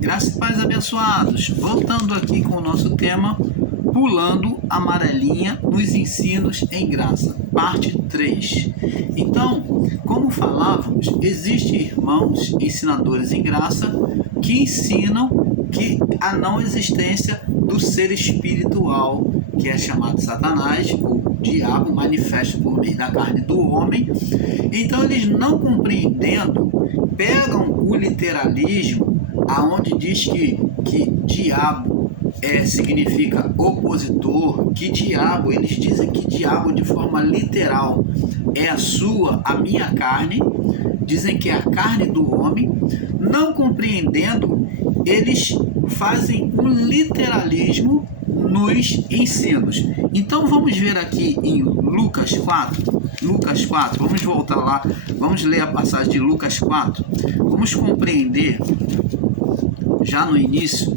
Graça e paz, abençoados. Voltando aqui com o nosso tema, pulando amarelinha nos ensinos em graça, parte 3. Então, como falávamos, existem irmãos ensinadores em graça que ensinam que a não existência do ser espiritual, que é chamado Satanás, ou diabo, manifesto por meio da carne do homem. Então, eles não compreendendo, pegam o literalismo, aonde diz que diabo significa opositor, que diabo, eles dizem que diabo de forma literal é a minha carne, dizem que é a carne do homem. Não compreendendo, eles fazem um literalismo nos ensinos. Então vamos ver aqui em Lucas 4, vamos voltar lá, vamos ler a passagem de Lucas 4, vamos compreender já no início,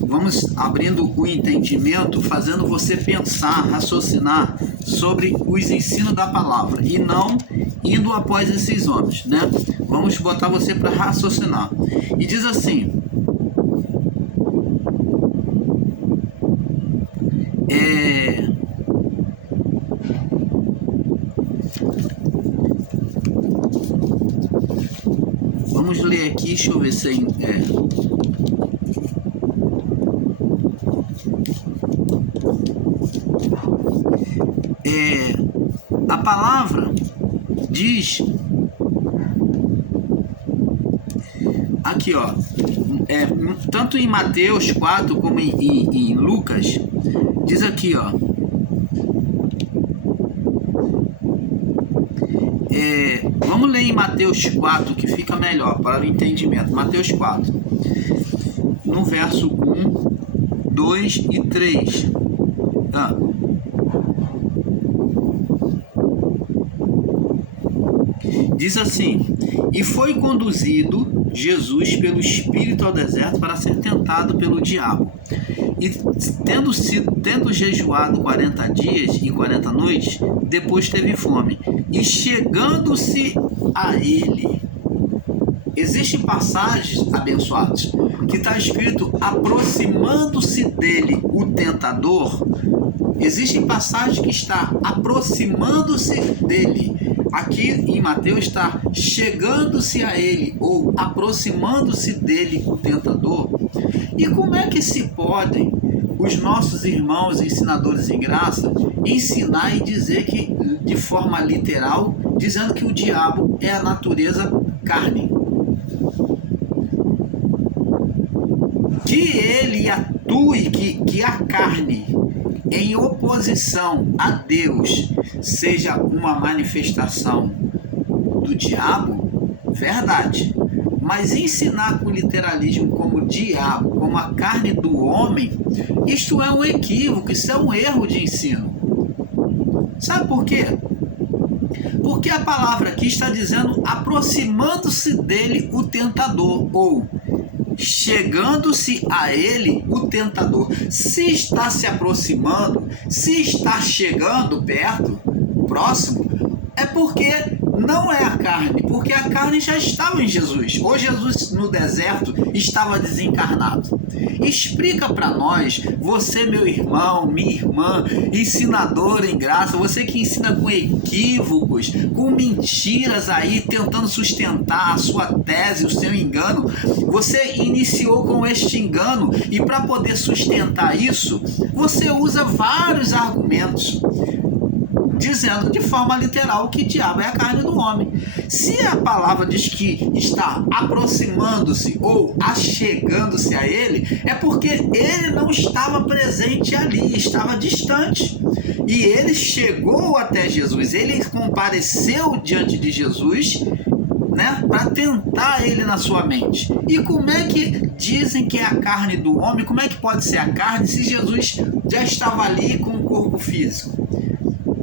vamos abrindo o entendimento, fazendo você pensar, raciocinar sobre os ensinos da palavra e não indo após esses homens, né? Vamos botar você para raciocinar. E diz assim: vamos ler aqui, deixa eu ver se a palavra diz aqui, ó, tanto em Mateus 4 como em Lucas, diz aqui, ó, vamos ler em Mateus 4, que fica melhor para o entendimento. Mateus 4, no verso 1, 2 e 3. Diz assim: e foi conduzido Jesus pelo Espírito ao deserto para ser tentado pelo diabo. E tendo jejuado 40 dias e 40 noites, depois teve fome. E chegando-se a ele, existem passagens, abençoados, que está escrito aproximando-se dele o tentador. Existem passagens que está aproximando-se dele. Aqui em Mateus está chegando-se a ele, ou aproximando-se dele o tentador. E como é que se podem os nossos irmãos ensinadores em graça ensinar e dizer que, de forma literal, dizendo que o diabo é a natureza carne? Que ele atue, que a carne em oposição a Deus seja uma manifestação do diabo, verdade. Mas ensinar com literalismo como diabo, como a carne do homem, isto é um equívoco, isso é um erro de ensino. Sabe por quê? Porque a palavra aqui está dizendo aproximando-se dele o tentador, ou chegando-se a ele o tentador. Se está se aproximando, se está chegando perto, próximo, é porque não é a carne, porque a carne já estava em Jesus. Ou Jesus no deserto estava desencarnado. Explica para nós, você, meu irmão, minha irmã, ensinador em graça, você que ensina com equívocos, com mentiras aí, tentando sustentar a sua tese, o seu engano. Você iniciou com este engano e para poder sustentar isso, você usa vários argumentos, dizendo de forma literal que diabo é a carne do homem. Se a palavra diz que está aproximando-se ou achegando-se a ele, é porque ele não estava presente ali, estava distante. E ele chegou até Jesus, ele compareceu diante de Jesus, né, para tentar ele na sua mente. E como é que dizem que é a carne do homem? Como é que pode ser a carne se Jesus já estava ali com o corpo físico?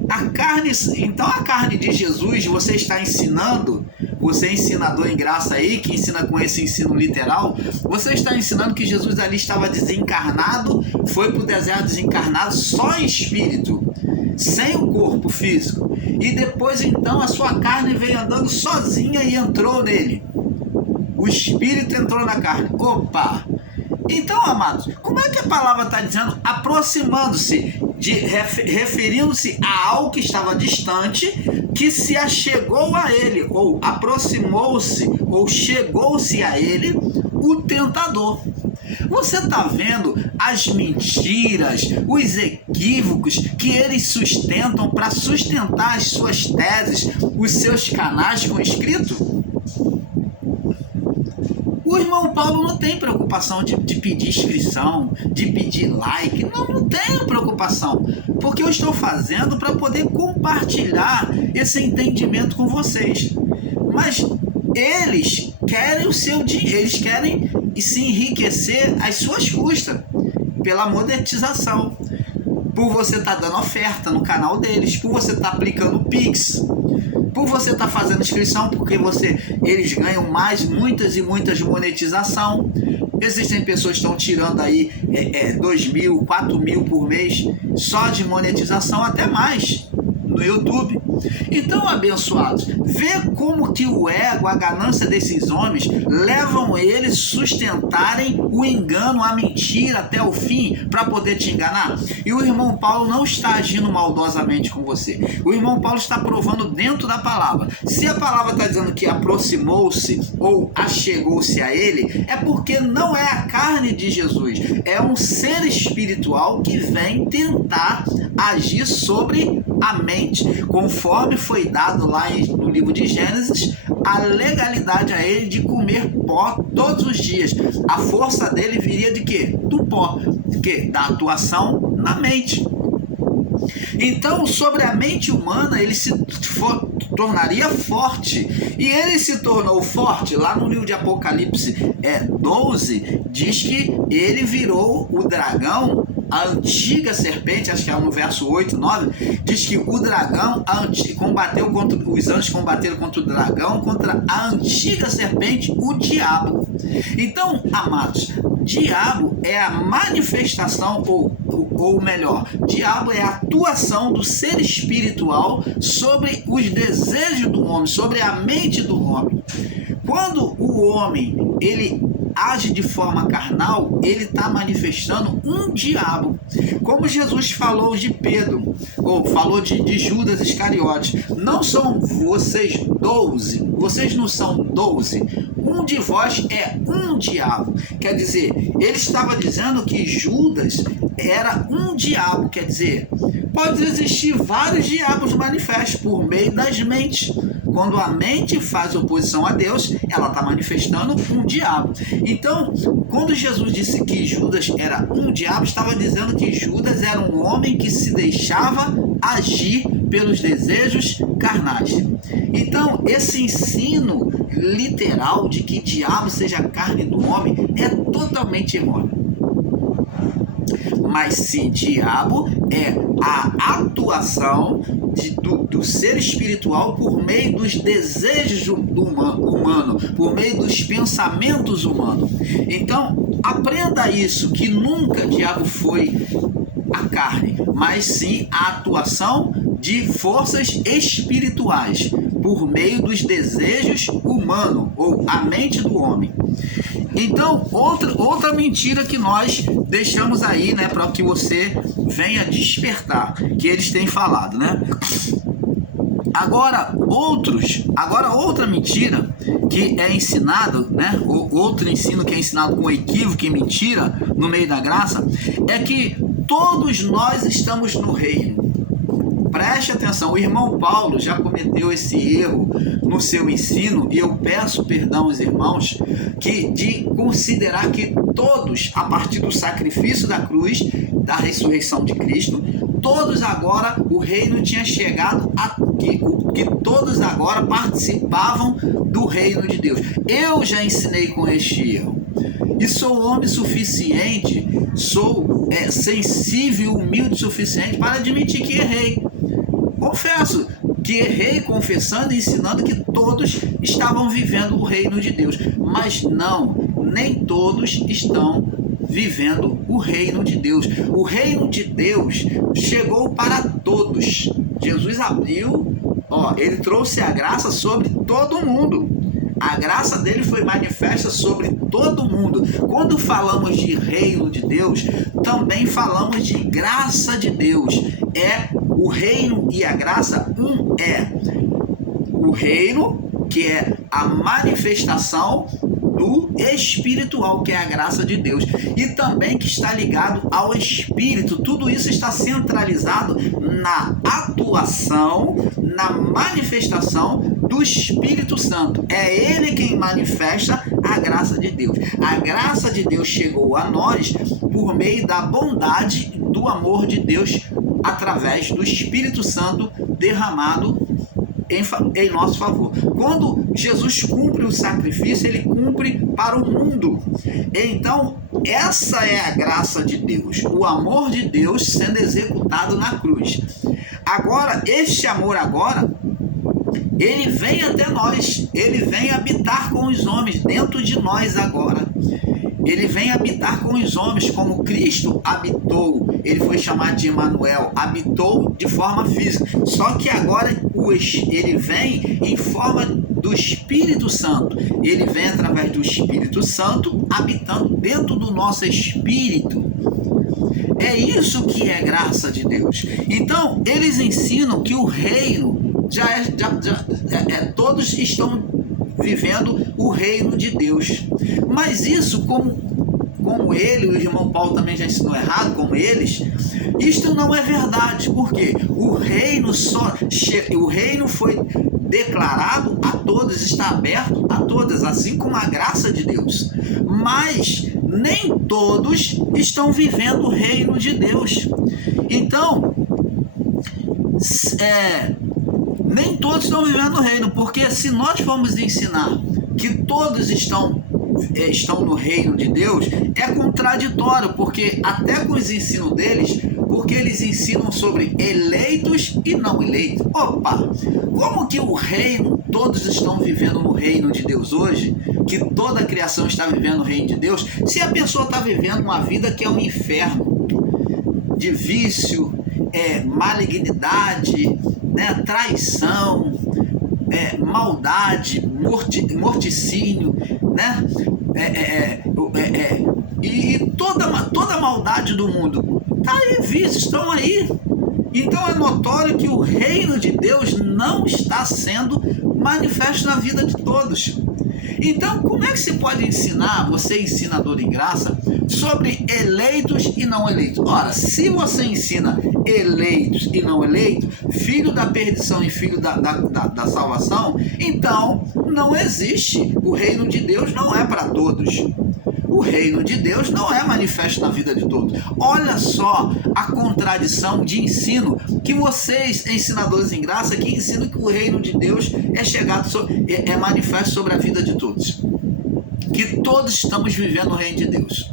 A carne, então a carne de Jesus, você está ensinando, você é ensinador em graça aí, que ensina com esse ensino literal, você está ensinando que Jesus ali estava desencarnado, foi para o deserto desencarnado só em espírito, sem o corpo físico, e depois então a sua carne veio andando sozinha e entrou nele. o Espírito entrou na carne. Opa! Então, amados, como é que a palavra está dizendo aproximando-se, referindo-se a algo que estava distante, que se achegou a ele, ou aproximou-se, ou chegou-se a ele, o tentador? Você está vendo as mentiras, os equívocos que eles sustentam para sustentar as suas teses, os seus canais com escrito? O irmão Paulo não tem preocupação de pedir inscrição, de pedir like. Não tenho preocupação, porque eu estou fazendo para poder compartilhar esse entendimento com vocês. Mas eles querem o seu dinheiro, eles querem se enriquecer às suas custas, pela monetização. Por você estar dando oferta no canal deles, por você estar aplicando Pix, por você estar fazendo inscrição, porque eles ganham muitas e muitas monetização. Existem pessoas que estão tirando aí 2.000, 4.000 por mês só de monetização, até mais no YouTube. Então, abençoados, vê como que o ego, a ganância desses homens levam eles a sustentarem o engano, a mentira até o fim para poder te enganar. E o irmão Paulo não está agindo maldosamente com você. O irmão Paulo está provando dentro da palavra. Se a palavra está dizendo que aproximou-se ou achegou-se a ele, é porque não é a carne de Jesus, é um ser espiritual que vem tentar agir sobre a mente, conforme foi dado lá no livro de Gênesis, a legalidade a ele de comer pó todos os dias. A força dele viria de quê? Do pó, da atuação na mente. Então, sobre a mente humana, ele se tornaria forte. E ele se tornou forte. Lá no livro de Apocalipse 12, diz que ele virou o dragão, a antiga serpente, acho que é no verso 8, 9, diz que o dragão combateu contra os anjos, combateram contra o dragão, contra a antiga serpente, o diabo. Então, amados, diabo é a manifestação, ou melhor, diabo é a atuação do ser espiritual sobre os desejos do homem, sobre a mente do homem. Quando o homem, ele age de forma carnal, ele está manifestando um diabo. Como Jesus falou de Pedro, ou falou de Judas Iscariotes, não são vocês 12, vocês não são 12, um de vós é um diabo. Quer dizer, ele estava dizendo que Judas era um diabo, quer dizer, pode existir vários diabos manifestos por meio das mentes. Quando a mente faz oposição a Deus, ela está manifestando um diabo. Então, quando Jesus disse que Judas era um diabo, estava dizendo que Judas era um homem que se deixava agir pelos desejos carnais. Então, esse ensino literal de que diabo seja a carne do homem é totalmente errôneo. Mas se diabo é a atuação do ser espiritual por meio dos desejos do humano, por meio dos pensamentos humanos. Então, aprenda isso, que nunca diabo foi a carne, mas sim a atuação de forças espirituais por meio dos desejos humanos, ou a mente do homem. Então, outra mentira que nós deixamos aí, né, para que você venha despertar, que eles têm falado, né? Agora, outra mentira que é ensinado, né, outro ensino que é ensinado com equívoco e mentira no meio da graça, é que todos nós estamos no reino. Preste atenção, o irmão Paulo já cometeu esse erro no seu ensino, e eu peço perdão aos irmãos de considerar que todos, a partir do sacrifício da cruz, da ressurreição de Cristo, todos agora, o reino tinha chegado que todos agora participavam do reino de Deus. Eu já ensinei com este erro. E sou homem suficiente, sou sensível e humilde o suficiente para admitir que errei. Confesso que errei, confessando e ensinando que todos estavam vivendo o reino de Deus. Mas não, nem todos estão vivendo o reino de Deus. O reino de Deus chegou para todos. Jesus abriu, ele trouxe a graça sobre todo mundo. A graça dele foi manifesta sobre todo mundo. Quando falamos de reino de Deus, também falamos de graça de Deus. É o reino e a graça, é o reino, que é a manifestação do espiritual, que é a graça de Deus, e também que está ligado ao Espírito. Tudo isso está centralizado na atuação, na manifestação do Espírito Santo. É ele quem manifesta a graça de Deus. A graça de Deus chegou a nós por meio da bondade do amor de Deus através do Espírito Santo derramado em nosso favor. Quando Jesus cumpre o sacrifício, ele cumpre para o mundo. Então, essa é a graça de Deus, o amor de Deus sendo executado na cruz. Agora, este amor ele vem até nós, ele vem habitar com os homens, dentro de nós agora. Ele vem habitar com os homens, como Cristo habitou. Ele foi chamado de Emanuel, habitou de forma física. Só que agora ele vem em forma do Espírito Santo. Ele vem através do Espírito Santo, habitando dentro do nosso espírito. É isso que é graça de Deus. Então, eles ensinam que o reino todos estão vivendo o reino de Deus. Mas isso, como ele, o irmão Paulo também já ensinou errado, como eles, isto não é verdade. Por quê? O reino foi declarado a todos, está aberto a todas, assim como a graça de Deus. Mas nem todos estão vivendo o reino de Deus. Então, nem todos estão vivendo o reino, porque se nós formos ensinar que todos estão no reino de Deus, é contraditório, porque até com os ensinos deles, porque eles ensinam sobre eleitos e não eleitos. Opa! Como que o reino, todos estão vivendo no reino de Deus hoje, que toda a criação está vivendo no reino de Deus, se a pessoa está vivendo uma vida que é um inferno, de vício, malignidade, traição, maldade, morticínio, e toda a maldade do mundo está aí, vícios estão aí. Então é notório que o reino de Deus não está sendo manifesto na vida de todos. Então, como é que se pode ensinar, você ensinador em graça, sobre eleitos e não eleitos? Ora, se você ensina eleitos e não eleitos, filho da perdição e filho da salvação, então não existe. O reino de Deus não é para todos. O reino de Deus não é manifesto na vida de todos. Olha só a contradição de ensino que vocês, ensinadores em graça, que ensinam que o reino de Deus é manifesto sobre a vida de todos. Que todos estamos vivendo o reino de Deus.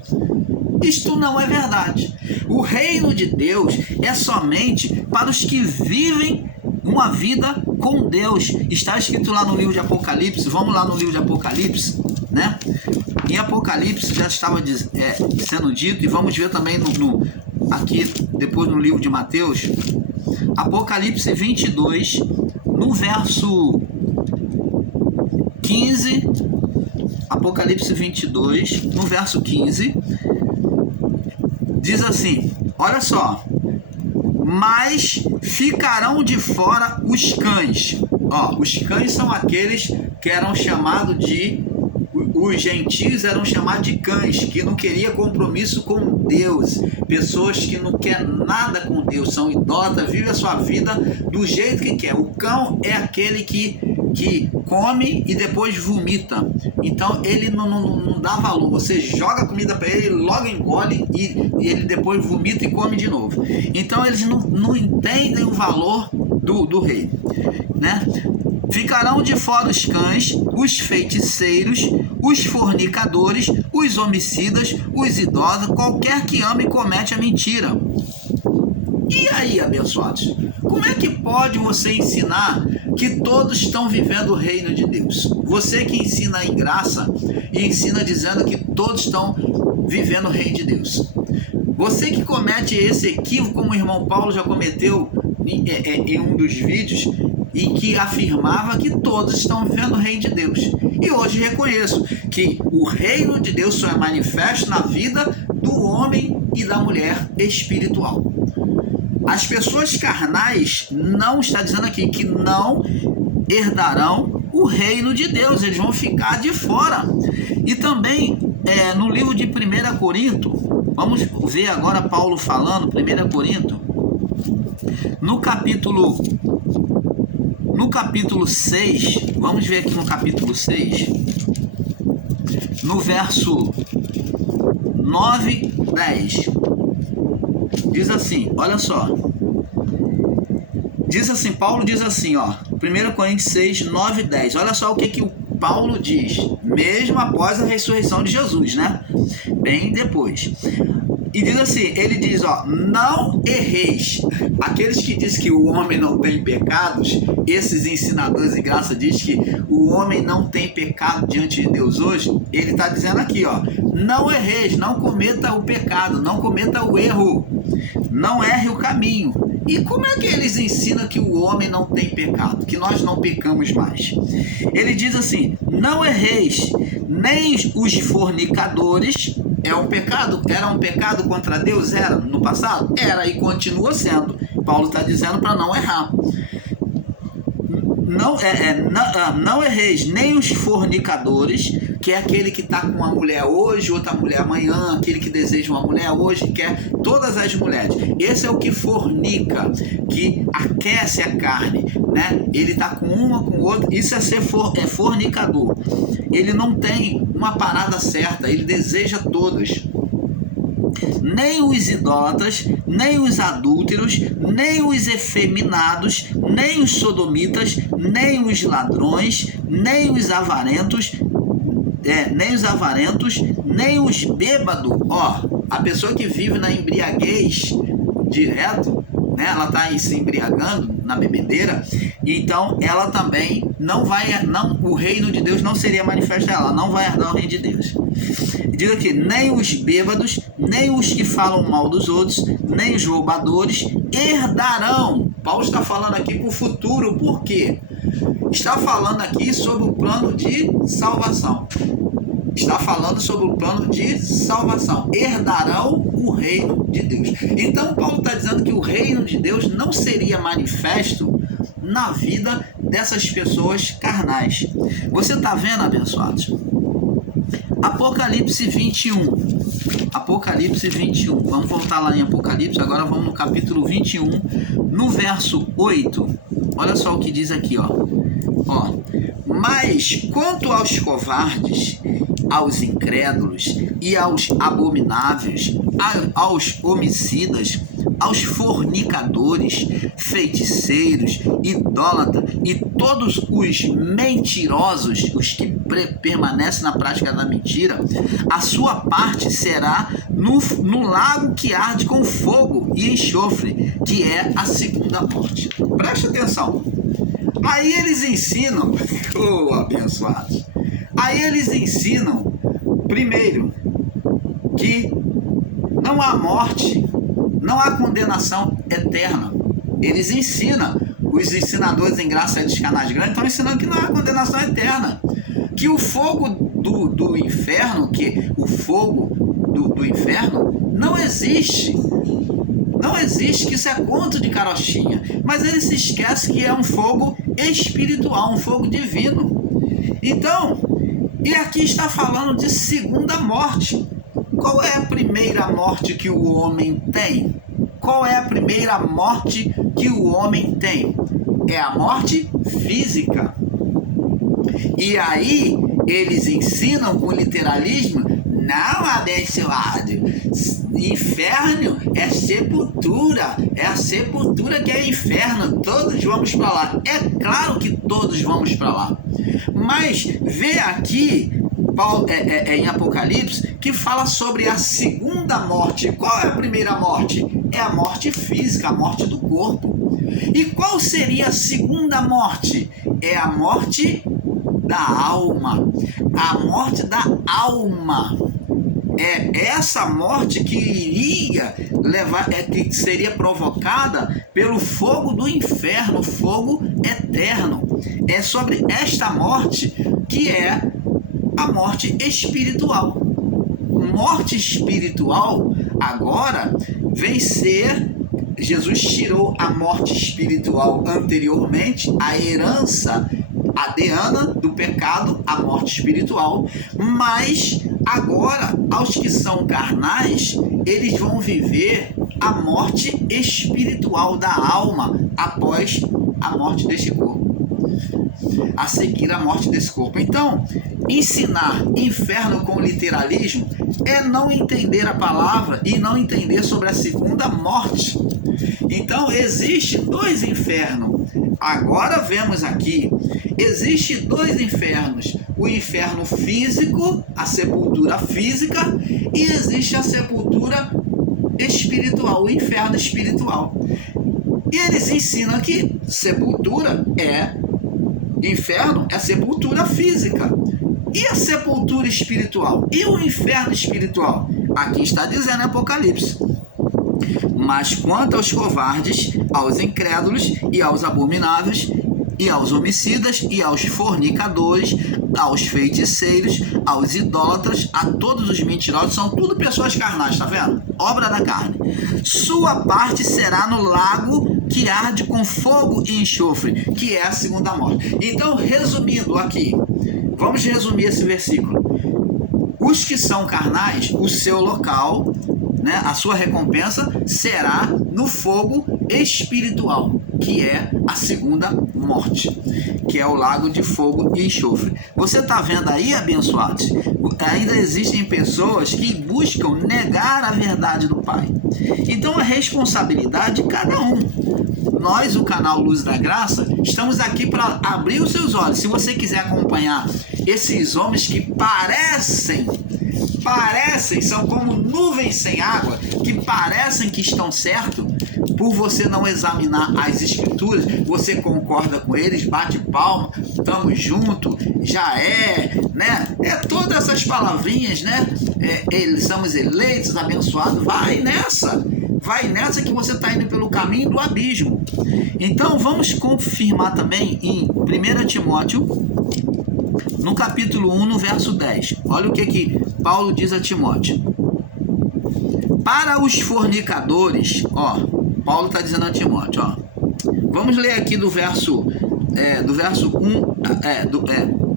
Isto não é verdade. O reino de Deus é somente para os que vivem uma vida com Deus. Está escrito lá no livro de Apocalipse. Vamos lá no livro de Apocalipse, né? Em Apocalipse já estava sendo dito, e vamos ver também aqui depois no livro de Mateus, Apocalipse 22, no verso 15, Apocalipse 22, no verso 15, diz assim, olha só, mas ficarão de fora os cães. Os cães são aqueles que eram chamados os gentios eram chamados de cães, que não queriam compromisso com Deus, pessoas que não querem nada com Deus, são idólatras, vivem a sua vida do jeito que quer. O cão é aquele que come e depois vomita, então ele não dá valor. Você joga comida para ele, logo engole e ele depois vomita e come de novo. Então eles não entendem o valor do rei, né? Ficarão de fora os cães, os feiticeiros, os fornicadores, os homicidas, os idosos, qualquer que ama e comete a mentira. E aí, abençoados, como é que pode você ensinar que todos estão vivendo o reino de Deus? Você que ensina em graça e ensina dizendo que todos estão vivendo o reino de Deus. Você que comete esse equívoco, como o irmão Paulo já cometeu em um dos vídeos, em que afirmava que todos estão vivendo o reino de Deus. E hoje reconheço que o reino de Deus só é manifesto na vida do homem e da mulher espiritual. As pessoas carnais, não está dizendo aqui que não herdarão o reino de Deus, eles vão ficar de fora. E também no livro de 1 Corinto, vamos ver agora Paulo falando, 1 Corinto, no capítulo 6, vamos ver aqui no capítulo 6, no verso 9, 10, diz assim, olha só, diz assim, Paulo diz assim, ó, 1 Coríntios 6, 9 e 10, olha só o que o Paulo diz, mesmo após a ressurreição de Jesus, né? Bem depois. E diz assim, ele diz, ó, não erreis. Aqueles que dizem que o homem não tem pecados, esses ensinadores de graça dizem que o homem não tem pecado diante de Deus hoje, ele está dizendo aqui, ó, não erreis, não cometa o pecado, não cometa o erro, não erre o caminho. E como é que eles ensinam que o homem não tem pecado, que nós não pecamos mais? Ele diz assim, não erreis, nem os fornicadores. É um pecado? Era um pecado contra Deus? Era no passado? Era e continua sendo. Paulo está dizendo para não errar. Não erreis nem os fornicadores, que é aquele que está com uma mulher hoje, outra mulher amanhã, aquele que deseja uma mulher hoje, que quer todas as mulheres. Esse é o que fornica, que aquece a carne, né? Ele está com uma, com outra, isso é ser fornicador. Ele não tem uma parada certa, ele deseja todas. Nem os idólatras, nem os adúlteros, nem os efeminados, nem os sodomitas, nem os ladrões, nem os avarentos, nem os bêbados. Ó, a pessoa que vive na embriaguez direto, né, ela está se embriagando na bebedeira, então ela também não vai, o reino de Deus não seria manifesto a ela, não vai herdar o reino de Deus. Diz aqui, nem os bêbados, nem os que falam mal dos outros, nem os roubadores herdarão. Paulo está falando aqui para o futuro, por quê? Está falando aqui sobre o plano de salvação. Está falando sobre o plano de salvação. Herdarão o reino de Deus. Então Paulo está dizendo que o reino de Deus não seria manifesto na vida dessas pessoas carnais. Você está vendo, abençoados? Apocalipse 21. Apocalipse 21. Vamos voltar lá em Apocalipse. Agora vamos no capítulo 21, no verso 8. Olha só o que diz aqui, ó. Mas quanto aos covardes, aos incrédulos e aos abomináveis, aos homicidas, aos fornicadores, feiticeiros, idólatras e todos os mentirosos, os que permanecem na prática da mentira, a sua parte será no lago que arde com fogo e enxofre, que é a segunda morte. Preste atenção. Aí eles ensinam, abençoados, aí eles ensinam, primeiro, que não há morte, não há condenação eterna. Eles ensinam, os ensinadores em graça dos canais grandes estão ensinando que não há condenação eterna, que o fogo do inferno, que o fogo do inferno não existe. Não existe, que isso é conto de carochinha. Mas ele se esquece que é um fogo espiritual, um fogo divino. Então, e aqui está falando de segunda morte. Qual é a primeira morte que o homem tem? Qual é a primeira morte que o homem tem? É a morte física. E aí, eles ensinam com literalismo, não, abençoado, inferno é sepultura, é a sepultura que é inferno, todos vamos para lá. É claro que todos vamos para lá, mas vê aqui em Apocalipse que fala sobre a segunda morte. Qual é a primeira morte? É a morte física, a morte do corpo. E qual seria a segunda morte? É a morte da alma. A morte da alma é essa morte que iria levar, que seria provocada pelo fogo do inferno, fogo eterno. É sobre esta morte que é a morte espiritual. Morte espiritual agora vem ser... Jesus tirou a morte espiritual anteriormente, a herança adriana do pecado, a morte espiritual, mas agora, aos que são carnais, eles vão viver a morte espiritual da alma após a morte deste corpo, a seguir a morte desse corpo. Então, ensinar inferno com literalismo é não entender a palavra e não entender sobre a segunda morte. Então, existe dois infernos. Agora vemos aqui, existe dois infernos: o inferno físico, a sepultura física, e existe a sepultura espiritual, o inferno espiritual. E eles ensinam que sepultura é inferno, é sepultura física. E a sepultura espiritual? E o inferno espiritual? Aqui está dizendo em Apocalipse: mas quanto aos covardes, aos incrédulos e aos abomináveis, e aos homicidas, e aos fornicadores, aos feiticeiros, aos idólatras, a todos os mentirosos, são tudo pessoas carnais, tá vendo? Obra da carne. Sua parte será no lago que arde com fogo e enxofre, que é a segunda morte. Então, resumindo aqui, vamos resumir esse versículo. Os que são carnais, o seu local, né, a sua recompensa será no fogo espiritual, que é a segunda morte, que é o lago de fogo e enxofre. Você está vendo aí, abençoados? Ainda existem pessoas que buscam negar a verdade do Pai. Então, a responsabilidade de cada um. Nós, o canal Luz da Graça, estamos aqui para abrir os seus olhos. Se você quiser acompanhar esses homens que parecem, são como nuvens sem água, que parecem que estão certos, por você não examinar as escrituras, você concorda com eles, bate palma, estamos junto, já é, né? É todas essas palavrinhas, né? Somos eleitos, abençoados, vai nessa que você está indo pelo caminho do abismo. Então vamos confirmar também em 1 Timóteo, no capítulo 1, no verso 10. Olha o que Paulo diz a Timóteo. Para os fornicadores, Paulo está dizendo a Timóteo, vamos ler aqui do verso 1,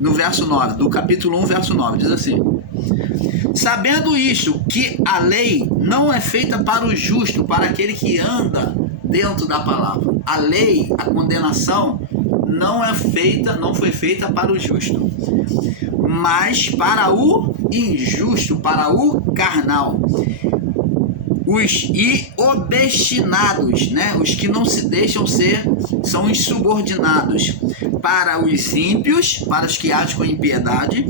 no verso 9, do capítulo 1, verso 9, diz assim: sabendo isto, que a lei não é feita para o justo, para aquele que anda dentro da palavra. A lei, a condenação, não foi feita para o justo, mas para o injusto, para o carnal. Os obstinados, né? Os que não se deixam ser, são insubordinados. Para os ímpios, para os que agem com impiedade,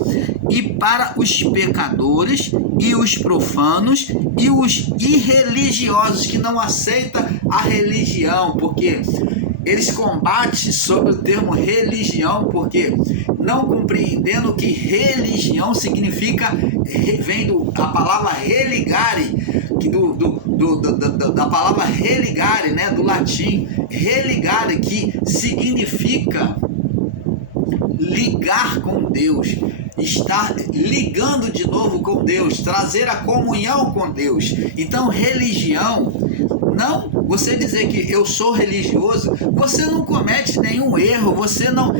e para os pecadores, e os profanos, e os irreligiosos, que não aceitam a religião, porque eles combatem sobre o termo religião, porque não compreendendo que religião significa, vem da palavra religare, da palavra religare, né, do latim, religare, que significa ligar com Deus, estar ligando de novo com Deus, trazer a comunhão com Deus. Então, religião, não você dizer que eu sou religioso, você não comete nenhum erro, você não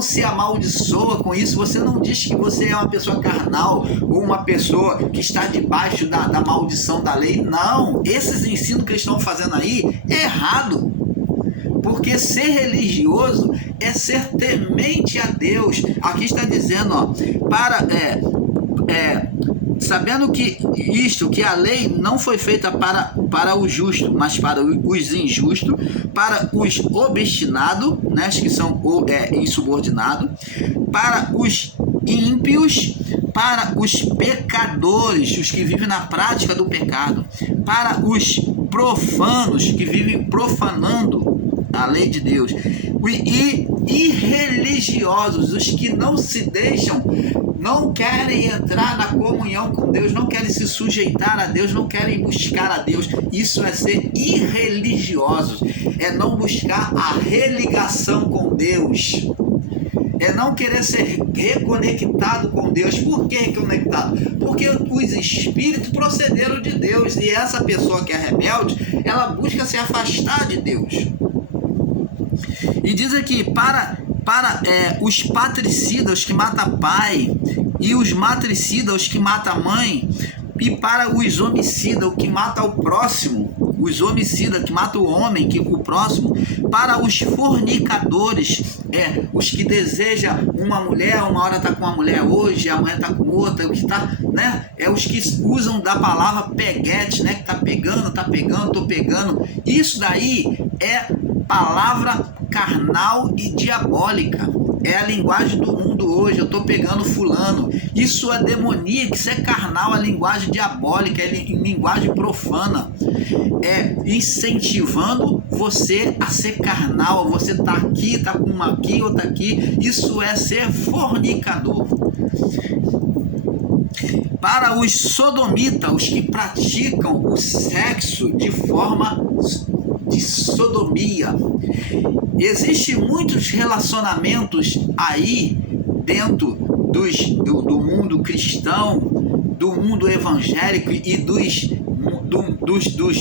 se amaldiçoa com isso, você não diz que você é uma pessoa carnal ou uma pessoa que está debaixo da maldição da lei. Não, esses ensinos que eles estão fazendo aí é errado, porque ser religioso é ser temente a Deus. Aqui está dizendo, sabendo que a lei não foi feita para o justo, mas para os injustos, para os obstinados, né, que são insubordinados, para os ímpios, para os pecadores, os que vivem na prática do pecado, para os profanos, que vivem profanando a lei de Deus, e irreligiosos, os que não se deixam não querem entrar na comunhão com Deus, não querem se sujeitar a Deus, não querem buscar a Deus. Isso é ser irreligiosos, é não buscar a religação com Deus, é não querer ser reconectado com Deus. Por que reconectado? Porque os espíritos procederam de Deus, e essa pessoa que é rebelde, ela busca se afastar de Deus. E diz aqui, para os patricidas, os que matam pai, e os matricidas, os que matam mãe, e para os homicidas, o que mata o próximo, os homicidas que matam o homem, que o próximo, para os fornicadores, os que desejam uma mulher, uma hora está com uma mulher hoje, amanhã está com outra, o que tá, né? Os que usam da palavra peguete, né? Que tá pegando, tô pegando. Isso daí é palavra carnal e diabólica. É a linguagem do mundo hoje. Eu tô pegando fulano. Isso é demoníaco, isso é carnal, é linguagem diabólica, é linguagem profana. É incentivando você a ser carnal. Você tá aqui, tá com uma aqui, outra aqui. Isso é ser fornicador. Para os sodomitas, os que praticam o sexo de forma de sodomia. Existem muitos relacionamentos aí dentro do mundo cristão, do mundo evangélico e dos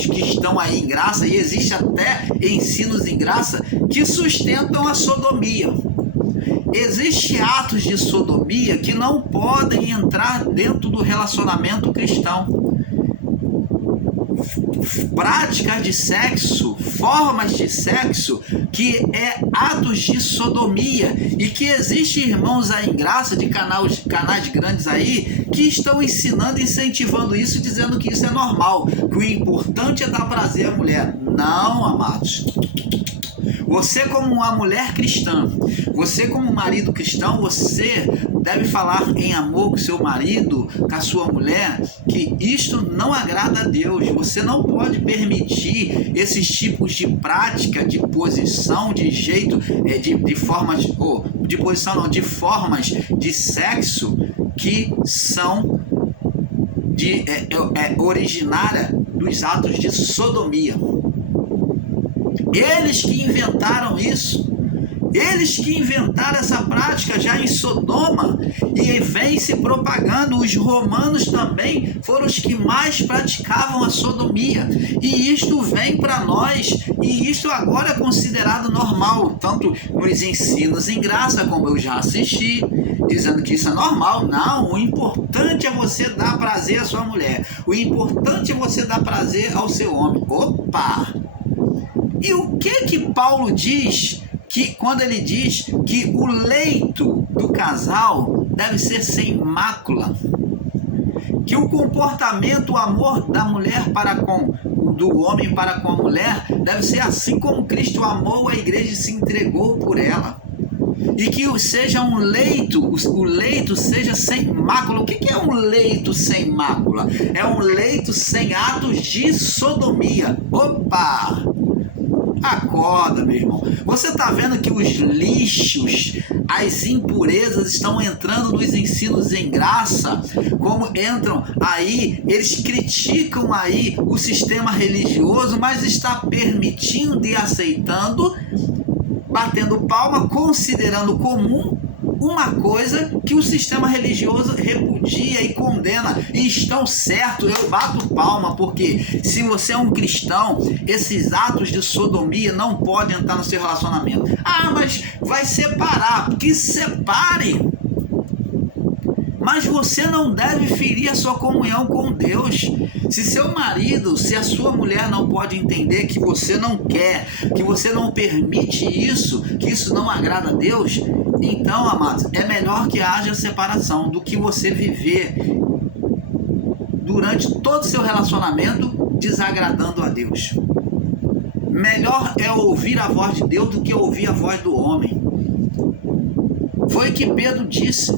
que estão aí em graça, e existe até ensinos em graça que sustentam a sodomia. Existem atos de sodomia que não podem entrar dentro do relacionamento cristão. Práticas de sexo, formas de sexo, que é atos de sodomia, e que existem irmãos aí em graça de canais grandes aí que estão ensinando, incentivando isso, dizendo que isso é normal, que o importante é dar prazer à mulher. Não, amados. Você, como uma mulher cristã, você como marido cristão, você deve falar em amor com seu marido, com a sua mulher, que isto não agrada a Deus. Você não pode permitir esses tipos de prática, de posição, de jeito, de formas, de posição não, de formas de sexo que são originária dos atos de sodomia. Eles que inventaram isso, eles que inventaram essa prática já em Sodoma, e vem se propagando. Os romanos também foram os que mais praticavam a sodomia, e isto vem para nós, e isto agora é considerado normal, tanto nos ensinos em graça, como eu já assisti, dizendo que isso é normal. Não, o importante é você dar prazer à sua mulher, o importante é você dar prazer ao seu homem. Opa! E o que Paulo diz, que quando ele diz que o leito do casal deve ser sem mácula, que o comportamento, o amor da mulher do homem para com a mulher deve ser assim como Cristo amou a igreja e se entregou por ela, e que seja um leito, o leito seja sem mácula. O que é um leito sem mácula? É um leito sem atos de sodomia. Opa! Acorda, meu irmão. Você está vendo que os lixos, as impurezas estão entrando nos ensinos em graça? Como entram aí, eles criticam aí o sistema religioso, mas está permitindo e aceitando, batendo palma, considerando comum uma coisa que o sistema religioso repudia e condena, e estão certos. Eu bato palma, porque se você é um cristão, esses atos de sodomia não podem entrar no seu relacionamento. Ah, mas vai separar. Que separe, mas você não deve ferir a sua comunhão com Deus. Se seu marido, se a sua mulher não pode entender que você não quer, que você não permite isso, que isso não agrada a Deus, então, amados, é melhor que haja separação do que você viver durante todo o seu relacionamento desagradando a Deus. Melhor é ouvir a voz de Deus do que ouvir a voz do homem. Foi o que Pedro disse.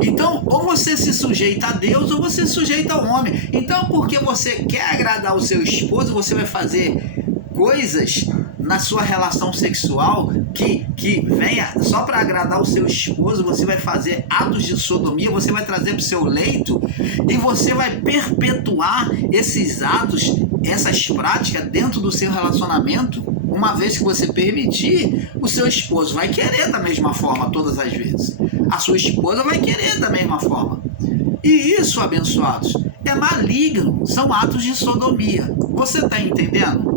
Então, ou você se sujeita a Deus, ou você se sujeita ao homem. Então, porque você quer agradar o seu esposo, você vai fazer coisas na sua relação sexual que venha só para agradar o seu esposo, você vai fazer atos de sodomia, você vai trazer para o seu leito e você vai perpetuar esses atos, essas práticas dentro do seu relacionamento. Uma vez que você permitir, o seu esposo vai querer da mesma forma todas as vezes. A sua esposa vai querer da mesma forma. E isso, abençoados, é maligno, são atos de sodomia. Você está entendendo?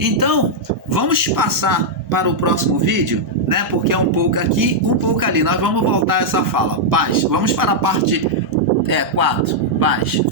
Então, vamos passar para o próximo vídeo, né? Porque é um pouco aqui, um pouco ali. Nós vamos voltar a essa fala. Paz. Vamos para a parte 4. Paz.